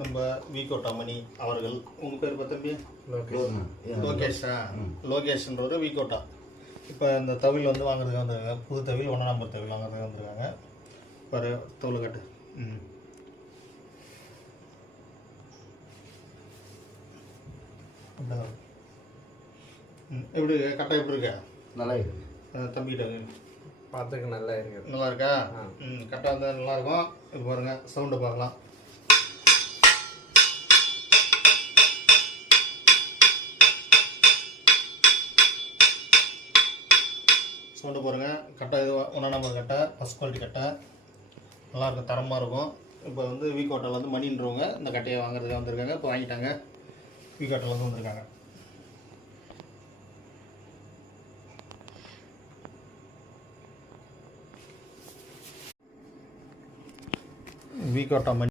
நம்ம விகோட்டா மணி அவர்கள் உங்கள் பேர் பார்த்தா தம்பி? லோகேஷ். லோகேஷா? லோகேஷ்ன்றவர் விகோட்டா இப்போ இந்த தவில் வந்து வாங்குறதுக்கு வந்திருக்காங்க. புது தவில் ஒன்றாம் நம்பர் தவில் வாங்குறதுக்கு வந்திருக்காங்க. பாரு தவில் கட்டு. ம். எப்படி இருக்கு? கட்டை எப்படி இருக்கா? நல்லா இருக்கு. தம்பிக்கிட்ட பார்த்துக்க நல்லா இருக்கு. நல்லா இருக்கா. ம் கரெக்டாக இருந்தால் நல்லா இருக்கும். இது பாருங்க சவுண்டு பார்க்கலாம். சவுண்டு பாருங்க. கட்டை இது ஒன்றா நம்பர் கட்டை ஃபஸ்ட் குவாலிட்டி கட்டை நல்லா இருக்கும் தரமாக இருக்கும். இப்போ வந்து வீக் ஹோட்டல் வந்து மணின்றவங்க இந்த கட்டையை வாங்குறதுக்கு வந்திருக்காங்க. இப்போ வாங்கிட்டாங்க. வீக் ஹோட்டல் வந்து வந்திருக்காங்க. வீக் ஹோட்டல் மணி